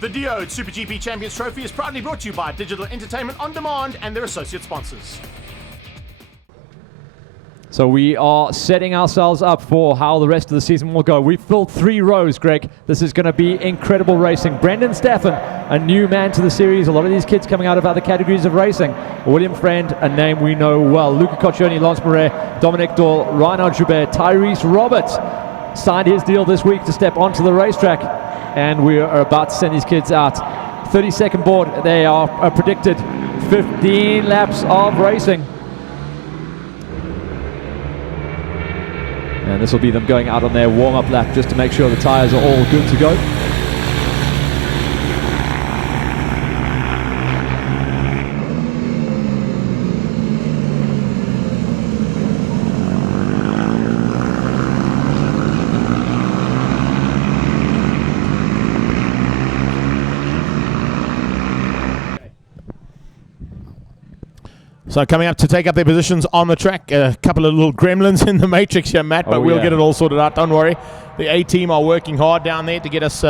The Diode SuperGP Champions Trophy is proudly brought to you by Digital Entertainment On Demand and their associate sponsors. So we are setting ourselves up for how the rest of the season will go. We've filled 3 rows, Greg. This is going to be incredible racing. Brendan Staffen, a new man to the series. A lot of these kids coming out of other categories of racing. William Friend, a name we know well. Luca Coccioni, Lance Moret, Dominic Doyle, Reinhard Joubert, Tyrese Roberts signed his deal this week to step onto the racetrack. And we are about to send these kids out. 32nd board, they are predicted 15 laps of racing. And this will be them going out on their warm-up lap just to make sure the tyres are all good to go. So coming up to take up their positions on the track, a couple of little gremlins in the matrix here, Matt, but we'll get it all sorted out, don't worry. The A-team are working hard down there to get us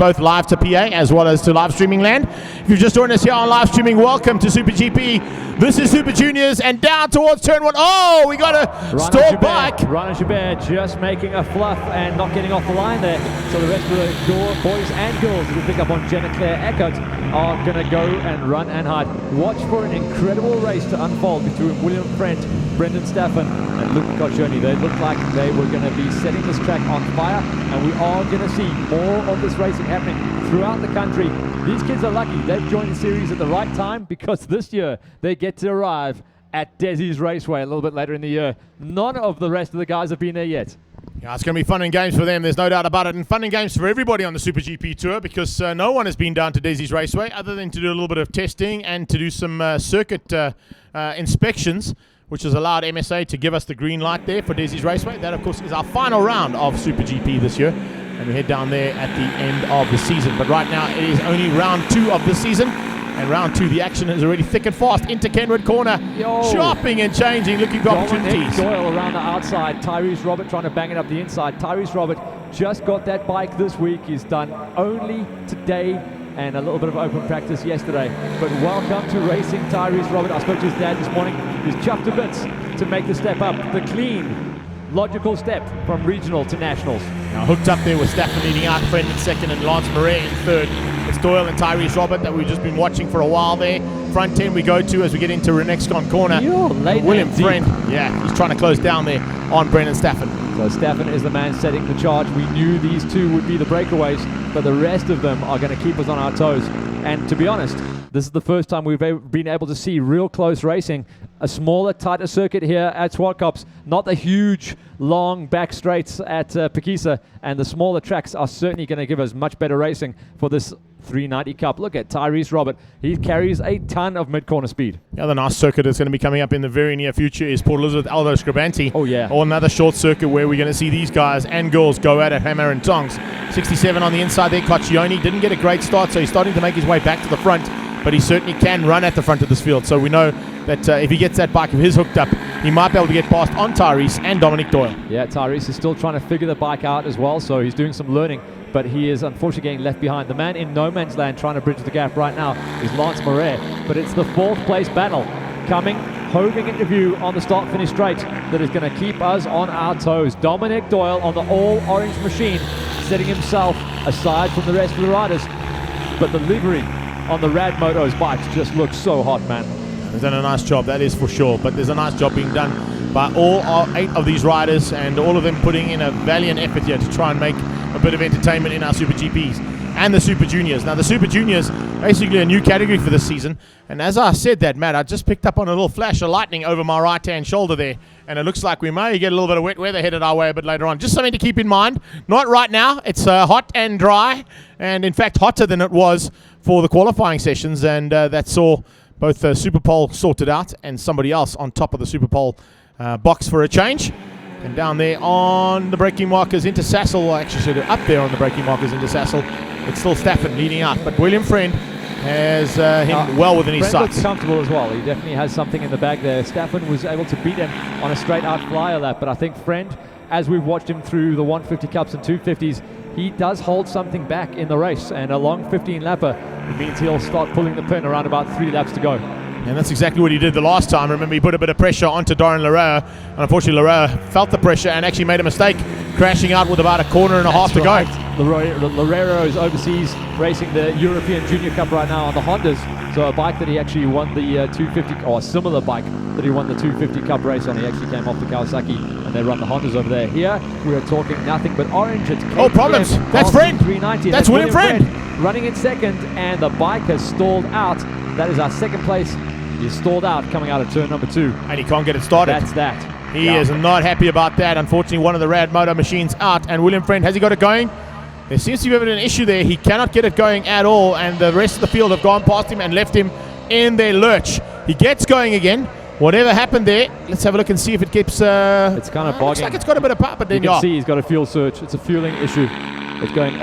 both live to PA as well as to live streaming land. If you've just joined us here on live streaming, welcome to Super GP. This is Super Juniors and down towards turn 1. Oh, we got a stalled bike. Reinhard Joubert just making a fluff and not getting off the line there. So the rest of the boys and girls who pick up on Jenna Claire Eckert are going to go and run and hide. Watch for an incredible race to unfold between William Friend, Brendan Staffen and Luca Coccioni. They look like they were going to be setting this track on fire, and we are going to see more of this racing happening throughout the country. These kids are lucky. They've joined the series at the right time because this year they get to arrive at Desi's Raceway a little bit later in the year. None of the rest of the guys have been there yet. Yeah, it's going to be fun and games for them, there's no doubt about it, and fun and games for everybody on the Super GP Tour because no one has been down to Desi's Raceway other than to do a little bit of testing and to do some circuit inspections, which has allowed MSA to give us the green light there for Desi's Raceway. That, of course, is our final round of Super GP this year, and we head down there at the end of the season. But right now, it is only round 2 of the season, and round 2, the action is already thick and fast into Kenwood Corner. Chopping and changing, looking for opportunities. Doyle around the outside, Tyrese Robert trying to bang it up the inside. Tyrese Robert just got that bike this week. He's done only today and a little bit of open practice yesterday. But welcome to racing, Tyrese Robert. I spoke to his dad this morning. He's chuffed to bits to make the step up. The clean, logical step from regional to nationals. Now hooked up there with Staffen leading out, Friend in second and Lance Moret in third. It's Doyle and Tyrese Robert that we've just been watching for a while there. Front 10 we go to as we get into Renexcon Corner. William Friend, yeah, he's trying to close down there on Brendan Staffen. So Staffen is the man setting the charge. We knew these two would be the breakaways, but the rest of them are going to keep us on our toes. And to be honest, this is the first time we've been able to see real close racing. A smaller, tighter circuit here at Zwartkops, not the huge, long back straights at Pekisa, and the smaller tracks are certainly going to give us much better racing for this 390 Cup. Look at Tyrese Robert. He carries a ton of mid-corner speed. The other nice circuit that's going to be coming up in the very near future is Port Elizabeth Aldo Scribanti. Oh, yeah. Or another short circuit where we're going to see these guys and girls go at it, hammer and tongs. 67 on the inside there. Coccioni didn't get a great start, so he's starting to make his way back to the front, but he certainly can run at the front of this field. So we know that if he gets that bike of his hooked up, he might be able to get past on Tyrese and Dominic Doyle. Yeah, Tyrese is still trying to figure the bike out as well, so he's doing some learning, but he is unfortunately getting left behind. The man in no man's land trying to bridge the gap right now is Lance Moret, but it's the 4th place battle coming, hoving into view on the start-finish straight that is going to keep us on our toes. Dominic Doyle on the all-orange machine, setting himself aside from the rest of the riders, but the livery on the Rad Motos bikes just looks so hot, man. They've done a nice job, that is for sure, but there's a nice job being done by all 8 of these riders, and all of them putting in a valiant effort here to try and make a bit of entertainment in our Super GPs and the Super Juniors. Now the Super Juniors, basically a new category for this season, and as I said that, Matt, I just picked up on a little flash of lightning over my right-hand shoulder there, and it looks like we may get a little bit of wet weather headed our way a bit later on. Just something to keep in mind. Not right now. It's hot and dry, and in fact hotter than it was for the qualifying sessions, and that saw both Superpole sorted out and somebody else on top of the Superpole box for a change. And down there on the braking markers into Sassel, well, actually should have up there on the braking markers into Sassel. It's still Staffen leading out, but William Friend has him well within his sights. Looks comfortable as well. He definitely has something in the bag there. Staffen was able to beat him on a straight out flyer lap, but I think Friend, as we've watched him through the 150 Cups and 250s, he does hold something back in the race, and a long 15 lapper means he'll start pulling the pin around about 3 laps to go. And that's exactly what he did the last time. Remember, he put a bit of pressure onto Doran Larrea, and unfortunately Larrea felt the pressure and actually made a mistake, crashing out with about a corner and a half to go. Larrea is overseas racing the European Junior Cup right now on the Hondas, so a bike that he actually won the 250, or a similar bike that he won the 250 Cup race on. He actually came off the Kawasaki, and they run the Hondas over there. Here we are talking nothing but orange. It's oh, problems. That's Friend. 390. That's William Friend. Running in second, and the bike has stalled out. That is our second place. He's stalled out coming out of turn number 2. And he can't get it started. That's that. He is not happy about that. Unfortunately, one of the Rad Moto machines out, and William Friend, has he got it going? There seems to be an issue there. He cannot get it going at all, and the rest of the field have gone past him and left him in their lurch. He gets going again. Whatever happened there, let's have a look and see if it keeps... it's kind of bogging. Looks like it's got a bit of power, but then you can see he's got a fuel surge. It's a fueling issue. It's going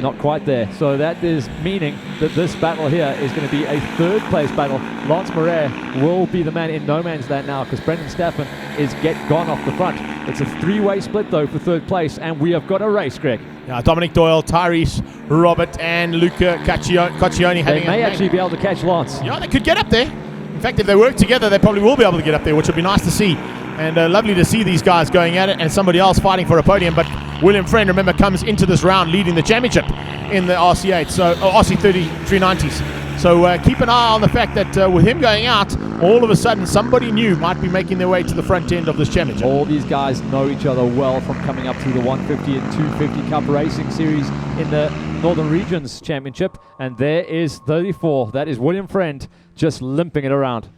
not quite there. So that is meaning that this battle here is going to be a third place battle. Lance Moret will be the man in no man's land now, because Brendan Staffen is gone off the front. It's a 3-way split though for third place, and we have got a race, Greg. Yeah, Dominic Doyle, Tyrese, Robert, and Luca Caccioni. They may actually be able to catch Lance. Yeah, they could get up there. In fact, if they work together, they probably will be able to get up there, which would be nice to see. And lovely to see these guys going at it, and somebody else fighting for a podium. But William Friend, remember, comes into this round leading the championship in the RC8, so RC30 390s. So keep an eye on the fact that with him going out, all of a sudden somebody new might be making their way to the front end of this championship. All these guys know each other well from coming up through the 150 and 250 Cup Racing Series in the Northern Regions Championship. And there is 34. That is William Friend just limping it around.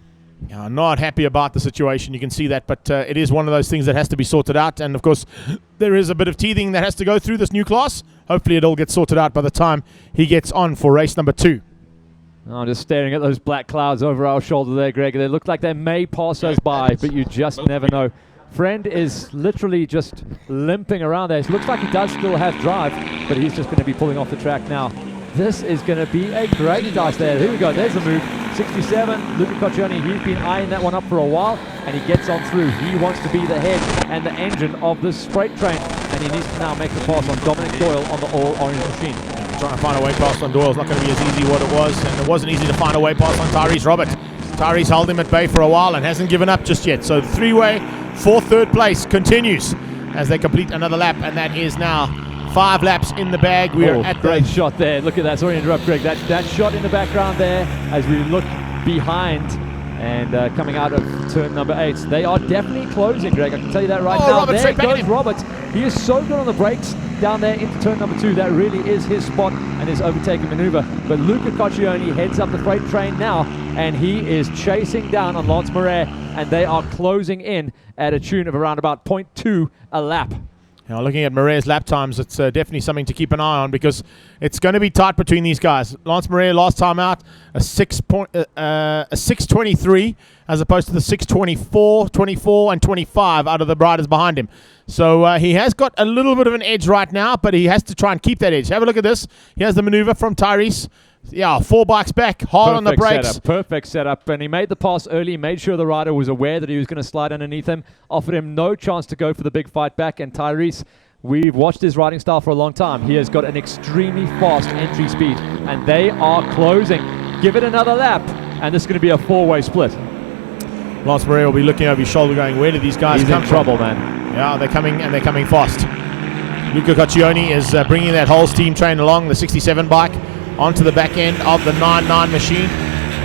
Yeah, not happy about the situation, you can see that, but it is one of those things that has to be sorted out, and of course there is a bit of teething that has to go through this new class. Hopefully it all gets sorted out by the time he gets on for race number 2. I'm just staring at those black clouds over our shoulder there, Greg. They look like they may pass us by, but you just never know. Friend is literally just limping around there. It looks like he does still have drive, but he's just going to be pulling off the track now. This is going to be a great dice there. Here we go. There's the move. 67, Luca Coccioni. He's been eyeing that one up for a while, and he gets on through. He wants to be the head and the engine of this freight train, and he needs to now make the pass on Dominic Doyle on the all-orange machine. Trying to find a way past on Doyle is not going to be as easy what it was, and it wasn't easy to find a way past on Tyrese Robert. Tyrese held him at bay for a while and hasn't given up just yet. So the 3-way for third place continues as they complete another lap, and that is now 5 laps in the bag. We are at great shot there. Look at that. Sorry to interrupt, Greg. That shot in the background there as we look behind and coming out of turn number 8. They are definitely closing, Greg. I can tell you that right now. Robert, there goes Robert. He is so good on the brakes down there into turn number 2. That really is his spot and his overtaking maneuver. But Luca Coccioni heads up the freight train now, and he is chasing down on Lance Moret, and they are closing in at a tune of around about 0.2 a lap. Now, looking at Moret's lap times, it's definitely something to keep an eye on, because it's going to be tight between these guys. Lance Moret last time out, a 6:23 as opposed to the 6:24, 24, and 25 out of the riders behind him. So he has got a little bit of an edge right now, but he has to try and keep that edge. Have a look at this. Here's the maneuver from Tyrese. Yeah, 4 bikes back, hard on the brakes. Perfect setup, and he made the pass early, made sure the rider was aware that he was going to slide underneath him, offered him no chance to go for the big fight back, and Tyrese, we've watched his riding style for a long time. He has got an extremely fast entry speed, and they are closing. Give it another lap, and this is going to be a 4-way split. Lance Moret will be looking over his shoulder going, where did these guys come from? He's in trouble, man. Yeah, they're coming, and they're coming fast. Luca Coccioni is bringing that whole steam train along, the 67 bike, onto the back end of the 9.9 machine,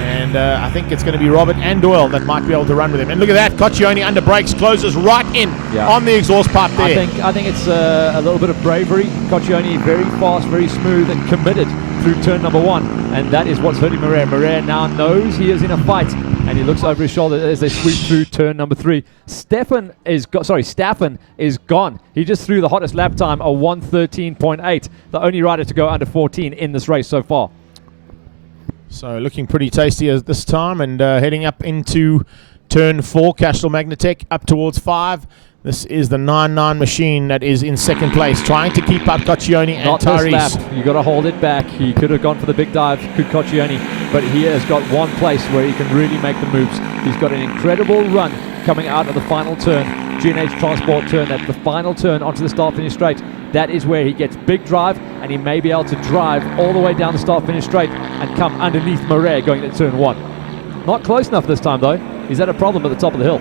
and I think it's going to be Robert and Doyle that might be able to run with him. And look at that, Coccioni under brakes, closes right in on the exhaust pipe there. I think it's a little bit of bravery. Coccioni very fast, very smooth, and committed through turn number 1, and that is what's hurting Moret. Moret now knows he is in a fight, and he looks over his shoulder as they sweep through turn number 3. Staffen is gone. He just threw the hottest lap time, a 1:13.8, the only rider to go under 14 in this race so far. So looking pretty tasty as this time, and heading up into turn 4, Castrol Magnatech up towards 5. This is the 9.9 machine that is in second place, trying to keep up Coccioni and Not Tyrese. This lap. You got to hold it back. He could have gone for the big dive, could Coccioni, but he has got one place where he can really make the moves. He's got an incredible run coming out of the final turn, G&H Transport turn, at the final turn onto the start finish straight. that is where he gets big drive, and he may be able to drive all the way down the start-finish straight and come underneath Murray going into turn 1. Not close enough this time, though. He's had a problem at the top of the hill.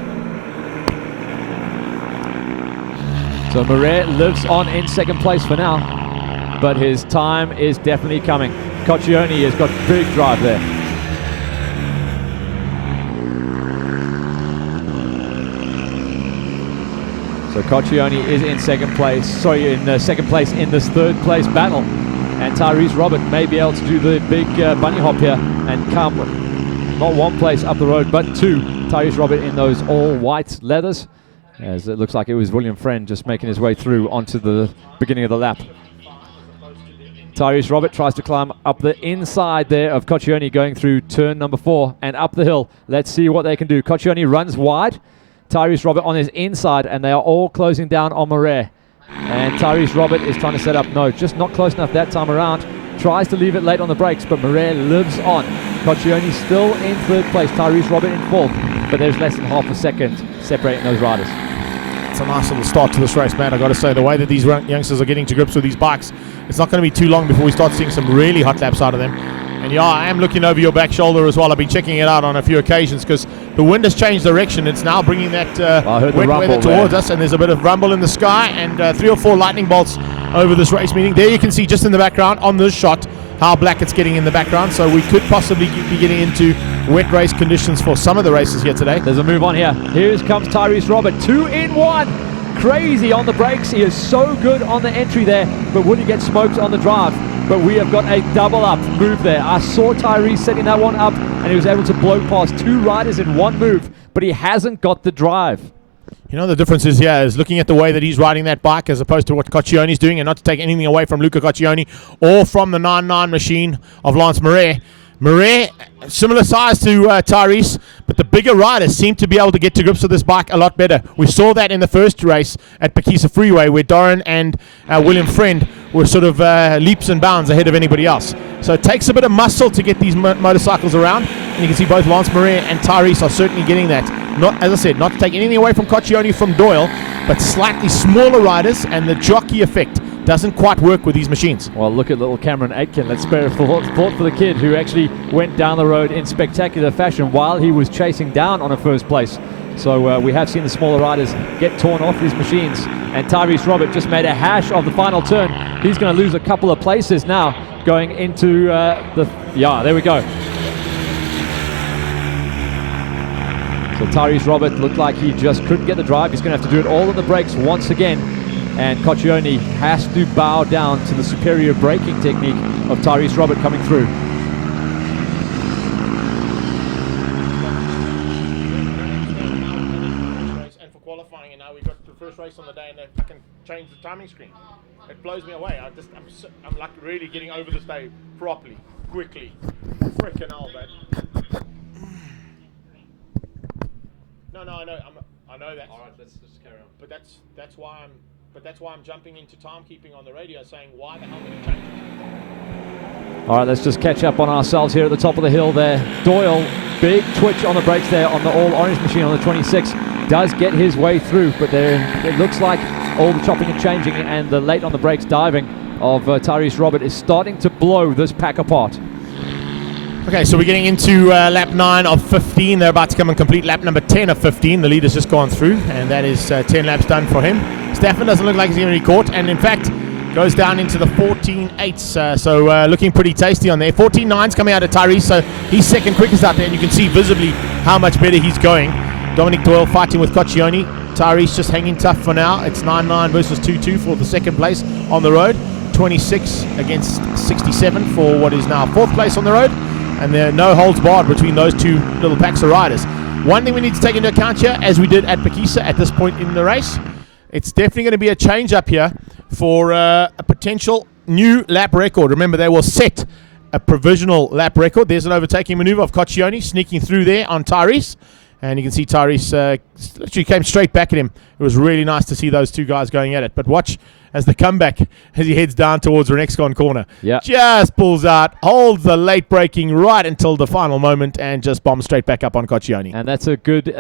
So Murray lives on in second place for now, but his time is definitely coming. Coccione has got big drive there. So Coccione is in second place in this third place battle. And Tyrese Robert may be able to do the big bunny hop here and come not one place up the road, but 2. Tyrese Robert in those all white leathers, as it looks like it was William Friend just making his way through onto the beginning of the lap. Tyrese Robert tries to climb up the inside there of Coccione going through turn number 4 and up the hill. Let's see what they can do. Coccione runs wide. Tyrese Robert on his inside, and they are all closing down on Murray. And Tyrese Robert is trying to set up. No, just not close enough that time around. Tries to leave it late on the brakes, but Murray lives on. Coccione still in third place. Tyrese Robert in fourth, but there's less than half a second separating those riders. It's a nice little start to this race, man. I got to say, the way that these youngsters are getting to grips with these bikes, it's not going to be too long before we start seeing some really hot laps out of them. And yeah, I am looking over your back shoulder as well. I've been checking it out on a few occasions because the wind has changed direction. It's now bringing that wet weather towards us, and there's a bit of rumble in the sky and 3 or 4 lightning bolts over this race meeting. There you can see just in the background on this shot how black it's getting in the background. So we could possibly be getting into wet race conditions for some of the races here today. There's a move on here. Here comes Tyrese Robert, 2 in 1. Crazy on the brakes. He is so good on the entry there, but would he get smoked on the drive? But we have got a double up move there. I saw Tyrese setting that one up, and he was able to blow past 2 riders in one move, but he hasn't got the drive. You know, the difference is here is looking at the way that he's riding that bike as opposed to what Coccione's doing, and not to take anything away from Luca Coccione or from the 9-9 machine of Lance Murray. Murray, similar size to Tyrese, but the bigger riders seem to be able to get to grips with this bike a lot better. We saw that in the first race at Pakisa Freeway where Doran and William Friend were sort of leaps and bounds ahead of anybody else. So it takes a bit of muscle to get these motorcycles around, and you can see both Lance Murray and Tyrese are certainly getting that. Not, as I said, not to take anything away from Coccione from Doyle, but slightly smaller riders, and the jockey effect doesn't quite work with these machines. Well, look at little Cameron Aitken. Let's spare a thought for the kid who actually went down the road in spectacular fashion while he was chasing down on a first place. So we have seen the smaller riders get torn off these machines. And Tyrese Robert just made a hash of the final turn. He's going to lose a couple of places now going into there we go. So Tyrese Robert looked like he just couldn't get the drive. He's going to have to do it all on the brakes once again. And Coccione has to bow down to the superior braking technique of Tyrese Robert coming through. And for qualifying, and now we've got the first race on the day, and they fucking changed the timing screen. It blows me away. I'm like really getting over this day properly, quickly. Frickin' hell, man. No, I know. I know that. All right, let's just carry on. But that's why I'm jumping into timekeeping on the radio, saying why the hell did it change? All right, let's just catch up on ourselves here at the top of the hill there. Doyle, big twitch on the brakes there on the all-orange machine on the 26. Does get his way through, but there it looks like all the chopping and changing and the late on the brakes diving of Tyrese Robert is starting to blow this pack apart. Okay, so we're getting into lap 9 of 15. They're about to come and complete lap number 10 of 15. The leader's just gone through, and that is 10 laps done for him. Stafford doesn't look like he's going to be caught, and in fact goes down into the 14.8s. So looking pretty tasty on there. 14.9s coming out of Tyrese, so he's second quickest out there, and you can see visibly how much better he's going. Dominic Doyle fighting with Coccione. Tyrese just hanging tough for now. It's 9.9 versus 2.2 for the second place on the road. 26 against 67 for what is now fourth place on the road. And there are no holds barred between those two little packs of riders. One thing we need to take into account here, as we did at Pakisa at this point in the race, it's definitely going to be a change up here for a potential new lap record. Remember, they will set a provisional lap record. There's an overtaking maneuver of Coccione sneaking through there on Tyrese. And you can see Tyrese literally came straight back at him. It was really nice to see those two guys going at it. But watch as the comeback, as he heads down towards the next corner. Yeah. Just pulls out, holds the late braking right until the final moment, and just bombs straight back up on Coccione. And that's a good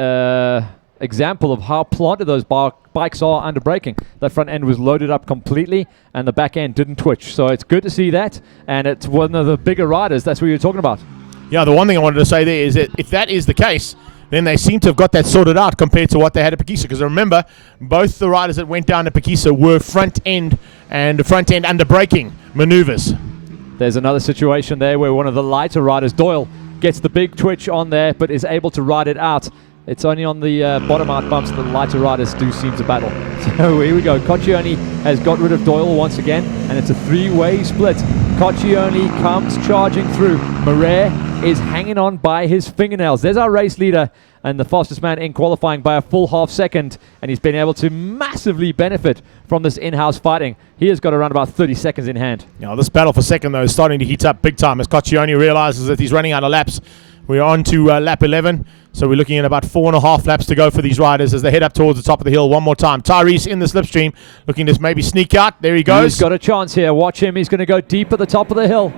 example of how planted those bikes are under braking. That front end was loaded up completely and the back end didn't twitch. So it's good to see that, and it's one of the bigger riders. That's what you're talking about. Yeah, the one thing I wanted to say there is that if that is the case, then they seem to have got that sorted out compared to what they had at Pekisa. Because remember, both the riders that went down to Pekisa were front end under braking maneuvers. There's another situation there where one of the lighter riders, Doyle, gets the big twitch on there but is able to ride it out. It's only on the bottom out bumps that the lighter riders do seem to battle. So here we go. Coccione has got rid of Doyle once again, and it's a three-way split. Coccione comes charging through. Marais is hanging on by his fingernails. There's our race leader and the fastest man in qualifying by a full half second, and he's been able to massively benefit from this in-house fighting. He has got around about 30 seconds in hand. Now, this battle for second, though, is starting to heat up big time as Coccione realizes that he's running out of laps. We're on to lap 11, so we're looking at about 4.5 laps to go for these riders as they head up towards the top of the hill one more time. Tyrese in the slipstream, looking to maybe sneak out. There he goes. He's got a chance here. Watch him. He's going to go deep at the top of the hill.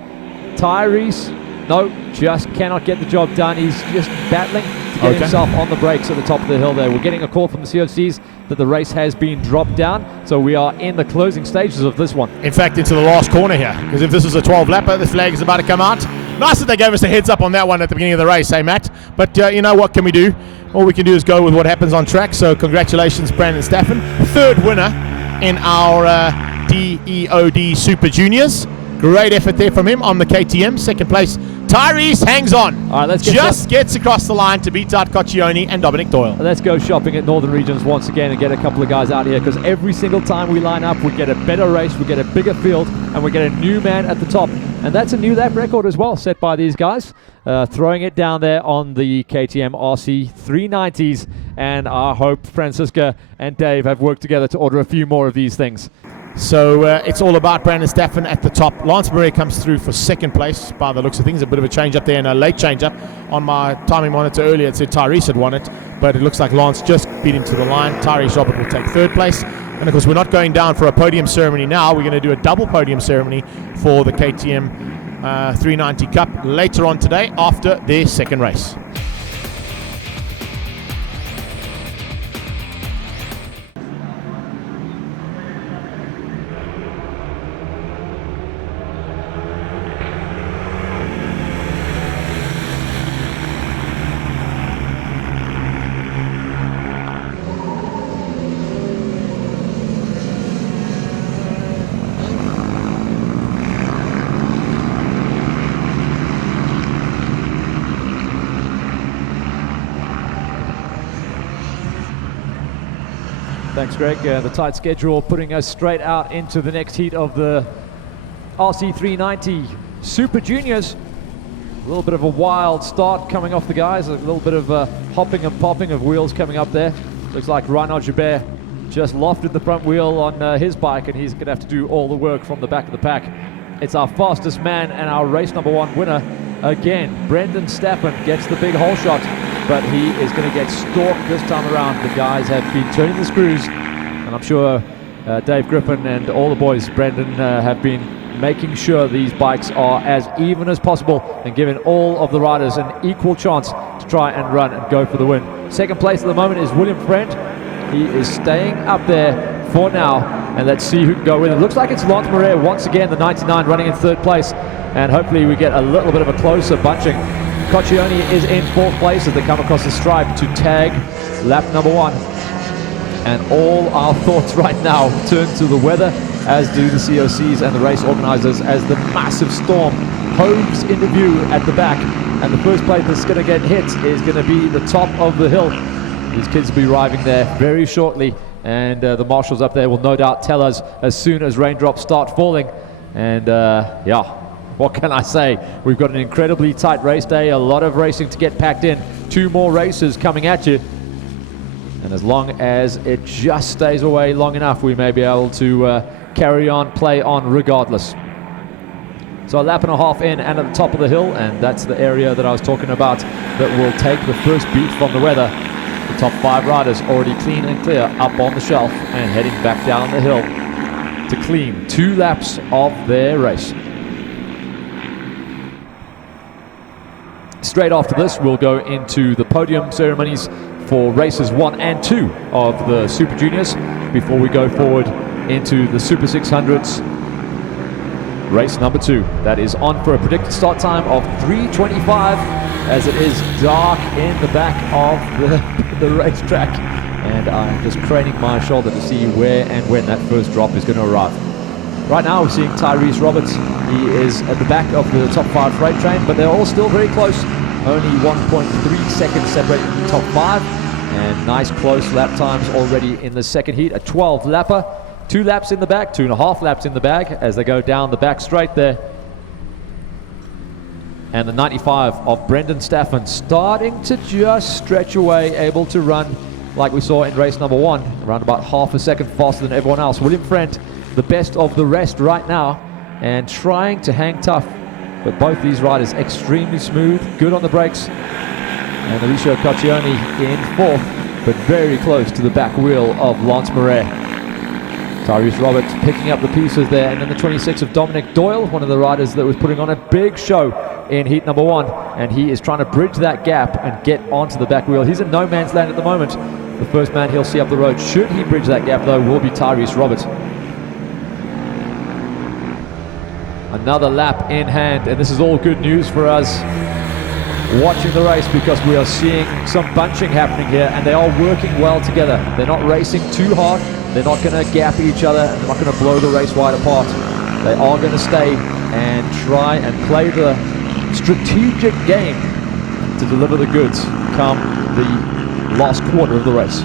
Tyrese, no, just cannot get the job done. He's just battling to get himself on the brakes at the top of the hill there. We're getting a call from the COCs that the race has been dropped down, so we are in the closing stages of this one. In fact, into the last corner here, because if this is a 12-lapper, the flag is about to come out. Nice that they gave us a heads up on that one at the beginning of the race, hey, Matt? But you know, what can we do? All we can do is go with what happens on track, so congratulations, Brandon Staffen. Third winner in our DEOD Super Juniors. Great effort there from him on the KTM. Second place, Tyrese hangs on. All right, let's gets across the line to beat out Coccione and Dominic Doyle. Let's go shopping at Northern Regions once again and get a couple of guys out here, because every single time we line up, we get a better race, we get a bigger field, and we get a new man at the top. And that's a new lap record as well, set by these guys. Throwing it down there on the KTM RC 390s. And I hope Francisca and Dave have worked together to order a few more of these things. So it's all about Brandon Staffen at the top. Lance Marais comes through for second place by the looks of things. A bit of a change up there and a late change up. On my timing monitor earlier, it said Tyrese had won it, but it looks like Lance just beat him to the line. Tyrese Robert will take third place. And of course, we're not going down for a podium ceremony now. We're going to do a double podium ceremony for the KTM 390 Cup later on today after their second race. Thanks, Greg. The tight schedule putting us straight out into the next heat of the RC390 Super Juniors. A little bit of a wild start coming off the guys. A little bit of hopping and popping of wheels coming up there. Looks like Reinhard Joubert just lofted the front wheel on his bike, and he's going to have to do all the work from the back of the pack. It's our fastest man and our race number one winner again. Brendan Staffen gets the big hole shot, but he is going to get stalked this time around. The guys have been turning the screws, and I'm sure Dave Griffin and all the boys, Brendan, have been making sure these bikes are as even as possible and giving all of the riders an equal chance to try and run and go for the win. Second place at the moment is William Friend. He is staying up there for now, and let's see who can go with it. Looks like it's Lance Marais once again, the 99, running in third place, and hopefully we get a little bit of a closer bunching. Coccione is in fourth place as they come across the stripe to tag lap number one. And all our thoughts right now turn to the weather, as do the COCs and the race organizers, as the massive storm hoves into view at the back. And the first place that's going to get hit is going to be the top of the hill. These kids will be arriving there very shortly, and the marshals up there will no doubt tell us as soon as raindrops start falling. And yeah, what can I say? We've got an incredibly tight race day, a lot of racing to get packed in. 2 more races coming at you. And as long as it just stays away long enough, we may be able to carry on, play on regardless. So a lap and a half in and at the top of the hill, and that's the area that I was talking about that will take the first beat from the weather. The top 5 riders already clean and clear up on the shelf and heading back down the hill to clean 2 laps of their race. Straight after this, we'll go into the podium ceremonies for races 1 and 2 of the Super Juniors before we go forward into the Super 600s. Race number 2. That is on for a predicted start time of 3:25 as it is dark in the back of the racetrack. And I'm just craning my shoulder to see where and when that first drop is going to arrive. Right now we're seeing Tyrese Roberts. He is at the back of the top 5 freight train, but they're all still very close. Only 1.3 seconds separating the top 5. And nice close lap times already in the second heat. A 12 lapper. 2 laps in the back, 2.5 laps in the bag as they go down the back straight there. And the 95 of Brendan Staffen starting to just stretch away, able to run like we saw in race number 1, around about half a second faster than everyone else. William Friend, the best of the rest right now, and trying to hang tough. But both these riders extremely smooth, good on the brakes. And Mauricio Coccioni in 4th, but very close to the back wheel of Lance Marais. Tyrese Roberts picking up the pieces there, and then the 26 of Dominic Doyle, one of the riders that was putting on a big show in heat number 1, and he is trying to bridge that gap and get onto the back wheel. He's in no man's land at the moment. The first man he'll see up the road, should he bridge that gap though, will be Tyrese Roberts. Another lap in hand, and this is all good news for us watching the race because we are seeing some bunching happening here, and they are working well together. They're not racing too hard. They're not going to gap each other, and they're not going to blow the race wide apart. They are going to stay and try and play the strategic game to deliver the goods come the last quarter of the race.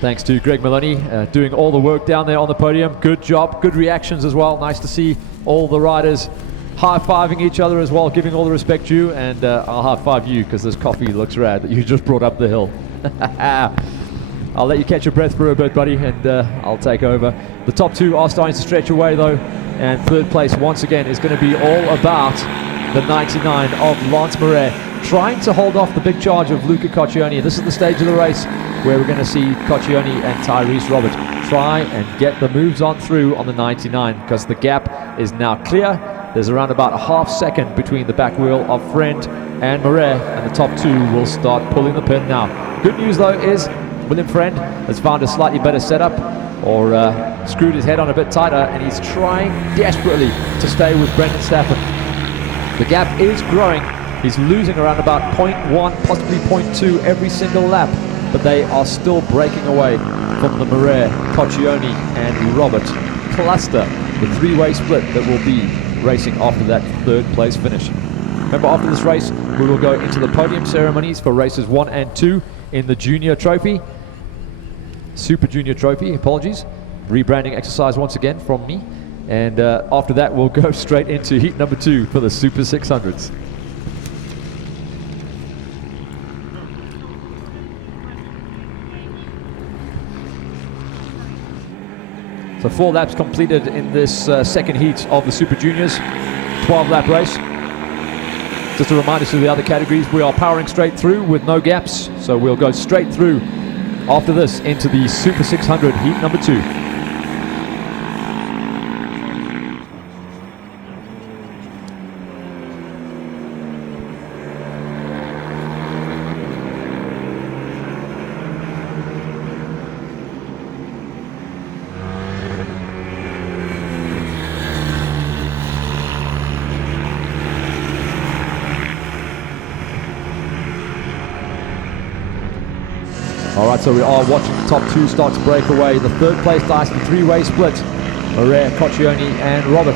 Thanks to Greg Maloney doing all the work down there on the podium. Good job, good reactions as well. Nice to see all the riders high-fiving each other as well, giving all the respect due, and I'll high-five you because this coffee looks rad that you just brought up the hill. I'll let you catch your breath for a bit, buddy, and I'll take over. The top 2 are starting to stretch away though, and 3rd place once again is going to be all about the 99 of Lance Marais, trying to hold off the big charge of Luca Coccioni. This is the stage of the race where we're going to see Coccioni and Tyrese Roberts try and get the moves on through on the 99 because the gap is now clear. There's around about a half second between the back wheel of Friend and Marais, and the top 2 will start pulling the pin now. Good news though is William Friend has found a slightly better setup, or screwed his head on a bit tighter, and he's trying desperately to stay with Brendan Staffen. The gap is growing. He's losing around about 0.1, possibly 0.2 every single lap, but they are still breaking away from the Marais, Coccioni and Robert cluster, the 3-way split that will be racing after that 3rd place finish. Remember, after this race we will go into the podium ceremonies for races 1 and 2 in the Junior Trophy, Super Junior Trophy, apologies, rebranding exercise once again from me, and after that we'll go straight into heat number 2 for the Super 600s. So 4 laps completed in this second heat of the Super Juniors, 12-lap race. Just a reminder to the other categories, we are powering straight through with no gaps, so we'll go straight through after this into the Super 600 heat number 2. Alright, so we are watching the top 2 start to break away. The 3rd place dice, the 3-way split. Marais, Coccioni and Robert.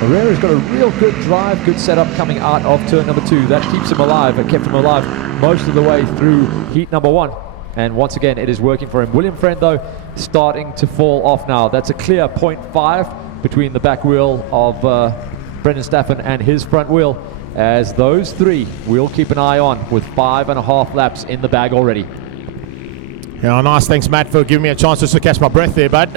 Marais has got a real good drive, good setup coming out of turn number 2. That keeps him alive. It kept him alive most of the way through heat number 1. And once again, it is working for him. William Friend, though, starting to fall off now. That's a clear 0.5 between the back wheel of Brendan Staffen and his front wheel, as those 3 we'll keep an eye on with 5.5 laps in the bag already. Yeah, nice. Thanks, Matt, for giving me a chance just to catch my breath there. But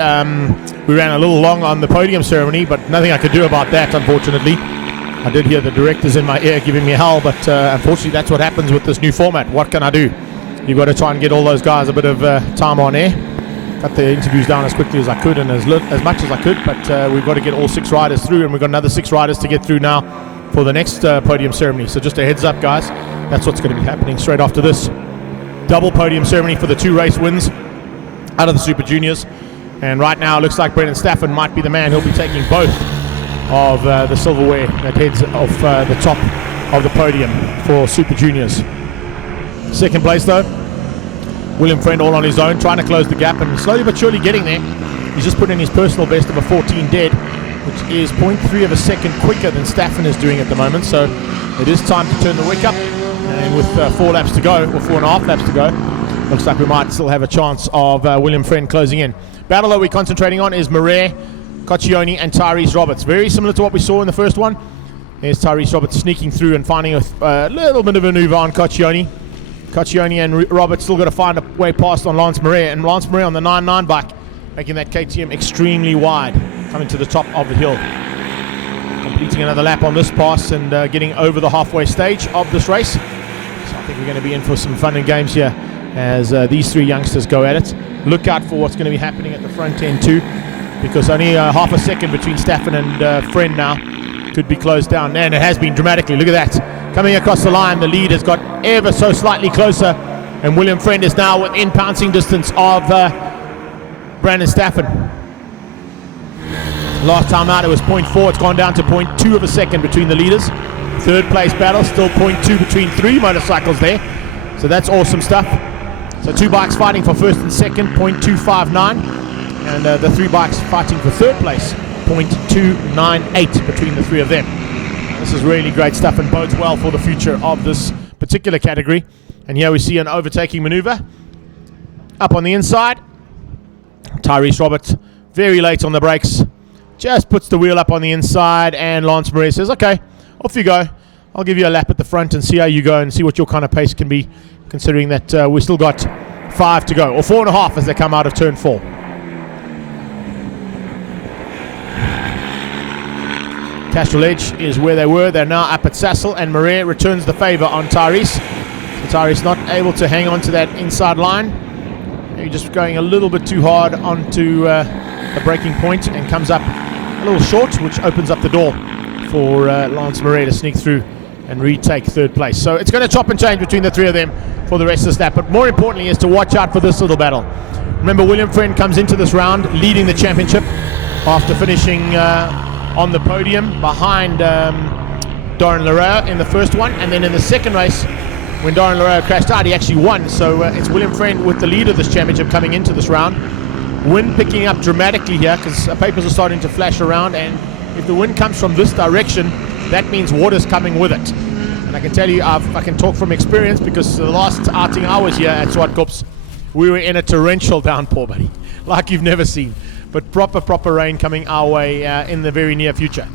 we ran a little long on the podium ceremony, but nothing I could do about that, unfortunately. I did hear the directors in my ear giving me hell, but unfortunately that's what happens with this new format. What can I do? You've got to try and get all those guys a bit of time on air. Cut the interviews down as quickly as I could and as much as I could, but we've got to get all 6 riders through, and we've got another 6 riders to get through now for the next podium ceremony. So just a heads up, guys, that's what's going to be happening straight after this. Double podium ceremony for the 2 race wins out of the Super Juniors. And right now it looks like Brendan Staffen might be the man. He'll be taking both of the silverware that heads off the top of the podium for Super Juniors. Second place though, William Friend all on his own, trying to close the gap and slowly but surely getting there. He's just put in his personal best of a 14 dead, which is 0.3 of a second quicker than Staffen is doing at the moment. So it is time to turn the wick up. And with 4 laps to go, or 4.5 laps to go, looks like we might still have a chance of William Friend closing in. Battle that we're concentrating on is Marais, Coccione and Tyrese Roberts. Very similar to what we saw in the first one. There's Tyrese Roberts sneaking through and finding a little bit of a maneuver on Coccione. Coccione and Roberts still got to find a way past on Lance Marais. And Lance Marais on the 9.9 bike, making that KTM extremely wide, coming to the top of the hill. Completing another lap on this pass and getting over the halfway stage of this race. So I think we're going to be in for some fun and games here as these 3 youngsters go at it. Look out for what's going to be happening at the front end too, because only half a second between Staffen and Friend now. Could be closed down, and it has been dramatically. Look at that. Coming across the line, the lead has got ever so slightly closer, and William Friend is now within pouncing distance of Brandon Staffen. Last time out it was 0.4, it's gone down to 0.2 of a second between the leaders. Third place battle, still 0.2 between 3 motorcycles there. So that's awesome stuff. So 2 bikes fighting for first and second, 0.259. And the 3 bikes fighting for third place, 0.298 between the 3 of them. This is really great stuff and bodes well for the future of this particular category. And here we see an overtaking maneuver. Up on the inside, Tyrese Roberts, very late on the brakes, just puts the wheel up on the inside, and Lance Marais says, okay, off you go. I'll give you a lap at the front and see how you go and see what your kind of pace can be, considering that we still got 5 to go, or 4.5 as they come out of turn 4. Castrol Edge is where they were. They're now up at Sassel, and Marais returns the favor on Tyrese. So Tyrese not able to hang on to that inside line. Maybe just going a little bit too hard onto the braking point and comes up a little short, which opens up the door for Lance Marais to sneak through and retake third place. So it's going to chop and change between the 3 of them for the rest of this lap. But more importantly is to watch out for this little battle. Remember, William Friend comes into this round leading the championship after finishing on the podium behind Doran Larrea in the first one, and then in the second race when Doran Larrea crashed out, he actually won. So it's William Friend with the lead of this championship coming into this round. Wind picking up dramatically here because papers are starting to flash around, and if the wind comes from this direction, that means water's coming with it. And I can tell you, I can talk from experience, because the last outing I was here at Zwartkops, we were in a torrential downpour, buddy, like you've never seen. But proper rain coming our way in the very near future.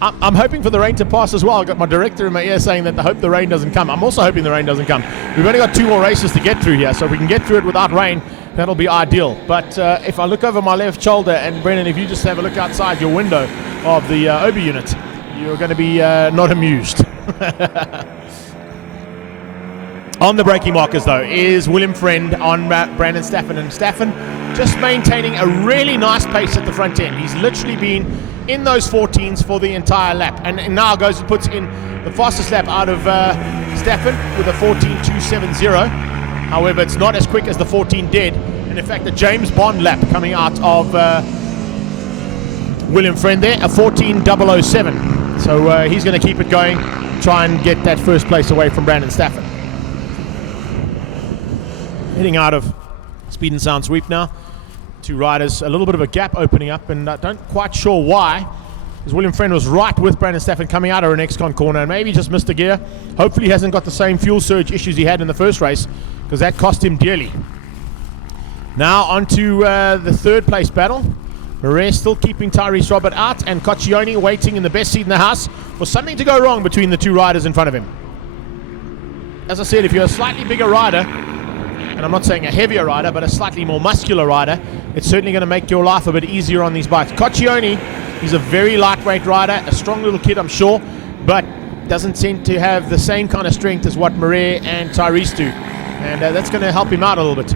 I'm hoping for the rain to pass as well. I've got my director in my ear saying that I hope the rain doesn't come. I'm also hoping the rain doesn't come. We've only got 2 more races to get through here, so if we can get through it without rain, that'll be ideal. But if I look over my left shoulder, and Brennan, if you just have a look outside your window of the Obi unit, you're going to be not amused. On the braking markers, though, is William Friend on Brandon Staffen. And Staffen just maintaining a really nice pace at the front end. He's literally been in those 14s for the entire lap. And now puts in the fastest lap out of Staffen with a 14.270. However, it's not as quick as the 14 did. And in fact, the James Bond lap coming out of William Friend there, a 14.007. So he's going to keep it going, try and get that first place away from Brandon Staffen. Heading out of Speed and Sound Sweep now. 2 riders, a little bit of a gap opening up, and don't quite sure why, because William Friend was right with Brandon Staffen coming out of an X-Con corner and maybe just missed a gear. Hopefully he hasn't got the same fuel surge issues he had in the first race, because that cost him dearly. Now onto the third place battle. Marais still keeping Tyrese Robert out, and Coccione waiting in the best seat in the house for something to go wrong between the 2 riders in front of him. As I said, if you're a slightly bigger rider, and I'm not saying a heavier rider, but a slightly more muscular rider, it's certainly going to make your life a bit easier on these bikes. Coccione, he's a very lightweight rider, a strong little kid, I'm sure, but doesn't seem to have the same kind of strength as what Marais and Tyrese do. And that's going to help him out a little bit.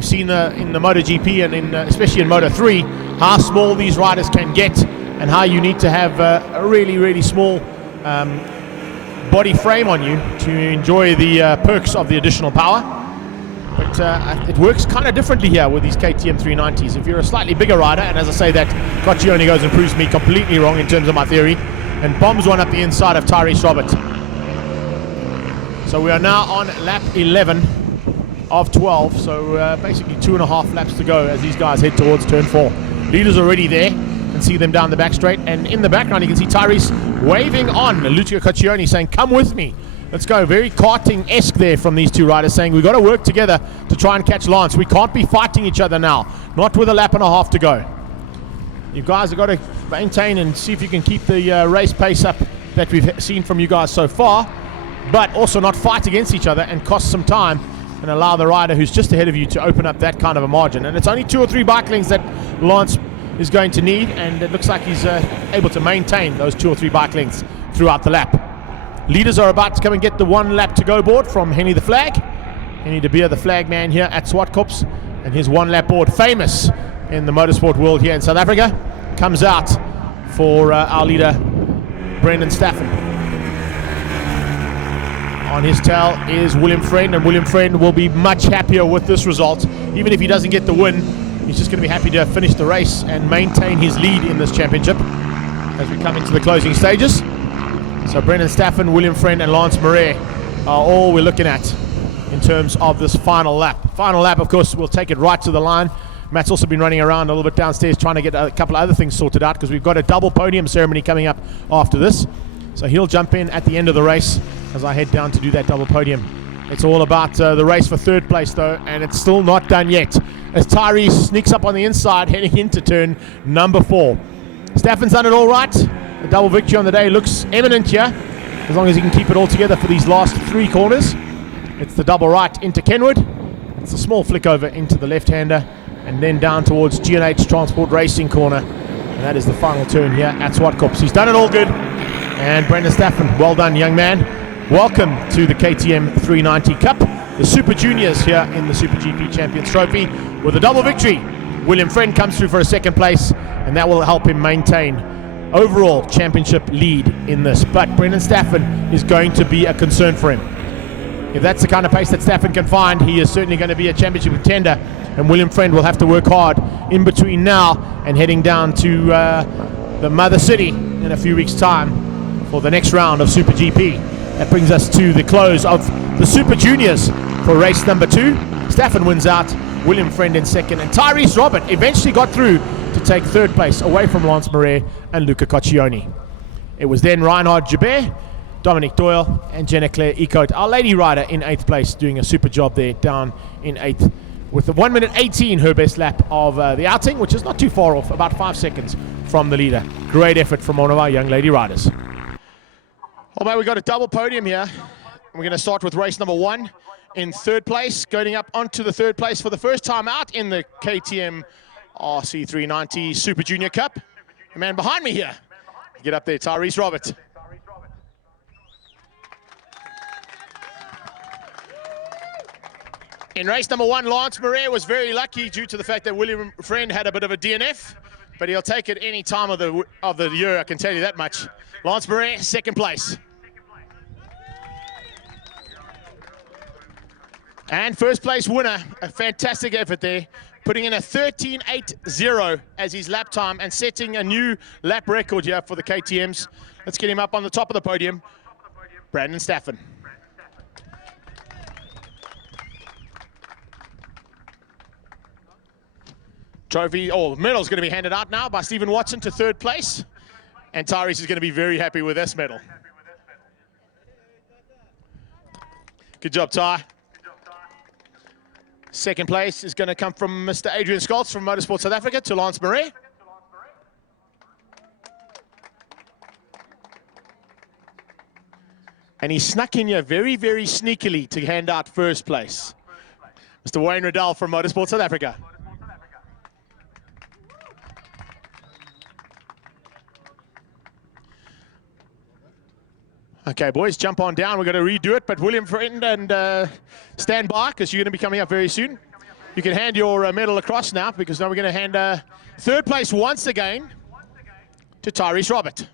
We've seen in the MotoGP and especially in Moto3 how small these riders can get and how you need to have a really, really small body frame on you to enjoy the perks of the additional power. But it works kind of differently here with these KTM 390s. If you're a slightly bigger rider, and as I say that, Coccione goes and proves me completely wrong in terms of my theory, and bombs one up the inside of Tyrese Robert. So we are now on lap 11 of 12, so basically 2.5 laps to go as these guys head towards turn 4. Leaders already there, you can see them down the back straight, and in the background you can see Tyrese waving on Luca Coccione, saying, "Come with me. Let's go." Very karting-esque there from these two riders, saying we've got to work together to try and catch Lance. We can't be fighting each other now, not with a lap and a half to go. You guys have got to maintain and see if you can keep the race pace up that we've seen from you guys so far, but also not fight against each other and cost some time and allow the rider who's just ahead of you to open up that kind of a margin. And it's only 2 or 3 bike lengths that Lance is going to need, and it looks like he's able to maintain those 2 or 3 bike lengths throughout the lap. Leaders are about to come and get the 1 lap to go board from Henny the Flag. Henny de Beer, the flag man here at Zwartkops, and his 1 lap board, famous in the motorsport world here in South Africa, comes out for our leader Brendan Staffen. On his tail is William Friend, and William Friend will be much happier with this result. Even if he doesn't get the win, he's just going to be happy to finish the race and maintain his lead in this championship as we come into the closing stages. So Brendan Staffen, William Friend and Lance Marais are all we're looking at in terms of this final lap. Final lap, of course, we'll take it right to the line. Matt's also been running around a little bit downstairs trying to get a couple of other things sorted out because we've got a double podium ceremony coming up after this. So he'll jump in at the end of the race as I head down to do that double podium. It's all about the race for 3rd place though, and it's still not done yet as Tyrese sneaks up on the inside heading into turn number 4. Staffen's done it all right. The double victory on the day looks imminent here as long as he can keep it all together for these last 3 corners. It's the double right into Kenwood. It's a small flick over into the left-hander and then down towards G&H Transport Racing corner. And that is the final turn here at Zwartkops. He's done it all good. And Brendan Staffen, well done, young man. Welcome to the KTM 390 Cup, the Super Juniors here in the SuperGP Champions Trophy with a double victory. William Friend comes through for a 2nd place, and that will help him maintain overall championship lead in this. But Brendan Staffen is going to be a concern for him. If that's the kind of pace that Staffen can find, he is certainly going to be a championship contender, and William Friend will have to work hard in between now and heading down to the Mother City in a few weeks' time for the next round of Super GP. That brings us to the close of the Super Juniors for race number 2. Staffen wins out, William Friend in 2nd, and Tyrese Robert eventually got through to take 3rd place away from Lance Marais and Luca Coccione. It was then Reinhard Joubert, Dominic Doyle and Jenna Claire Ecote, our lady rider, in 8th place, doing a super job there down in 8th with the 1 minute 18 her best lap of the outing, which is not too far off, about 5 seconds from the leader. Great effort from one of our young lady riders. Well, mate, we've got a double podium here. We're going to start with race number 1 in 3rd place, going up onto the 3rd place for the first time out in the KTM RC390 Super Junior Cup. The man behind me here, get up there, Tyrese Robert. In race number 1, Lance Marais was very lucky due to the fact that William Friend had a bit of a DNF, but he'll take it any time of the year, I can tell you that much. Lance Marais, 2nd place. And 1st place winner, a fantastic effort there, putting in a 13.80 as his lap time and setting a new lap record here for the KTMs. Let's get him up on the top of the podium, Brendan Staffen. Trophy, medal's going to be handed out now by Stephen Watson to 3rd place. And Tyrese is going to be very happy with this medal. Good job, Ty. 2nd place is going to come from Mr. Adrian Scholz from Motorsport South Africa to Lance Marais. And he snuck in here very, very sneakily to hand out 1st place. Mr. Wayne Riddell from Motorsport South Africa. Okay, boys, jump on down. We're going to redo it, but William Friend and stand by because you're going to be coming up very soon. You can hand your medal across now, because now we're going to hand third place once again to Tyrese Robert.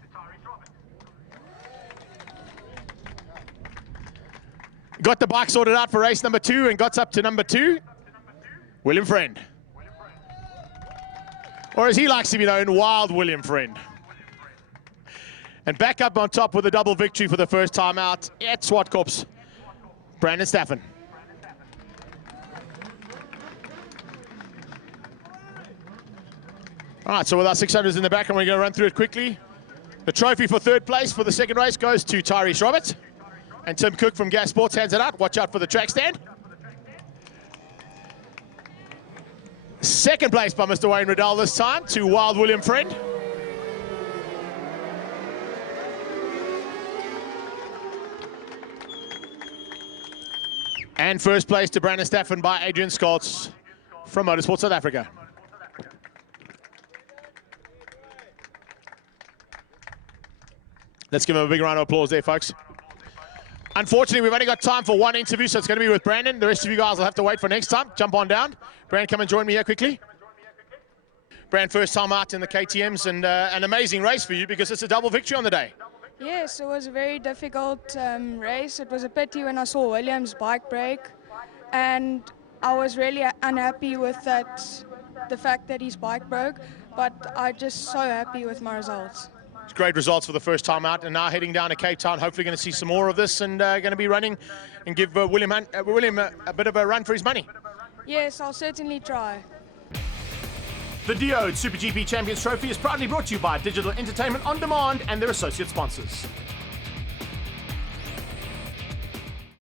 Got the bike sorted out for race number 2 and got up to number 2, William Friend. Or as he likes to be known, Wild William Friend. And back up on top with a double victory for the first time out at Zwartkops, Brandon Staffen. All right, so with our 600s in the back, and we're going to run through it quickly. The trophy for third place for the second race goes to Tyrese Robert. And Tim Cook from Gas Sports hands it out. Watch out for the track stand. Second place by Mr. Wayne Riddell this time to Wild William Friend. And first place to Brandon Staffen by Adrian Scholz from Motorsport South Africa. Let's give him a big round of applause there, folks. Unfortunately, we've only got time for one interview, so it's going to be with Brandon. The rest of you guys will have to wait for next time. Jump on down. Brandon, come and join me here quickly. Brandon, first time out in the KTMs, and an amazing race for you because it's a double victory on the day. Yes, it was a very difficult race. It was a pity when I saw Williams' bike break, and I was really unhappy with that, the fact that his bike broke, but I'm just so happy with my results. It's great results for the first time out, and now heading down to Cape Town, hopefully going to see some more of this, and going to be running and give William a bit of a run for his money. Yes, I'll certainly try. The Diode SuperGP Champions Trophy is proudly brought to you by Digital Entertainment On Demand and their associate sponsors.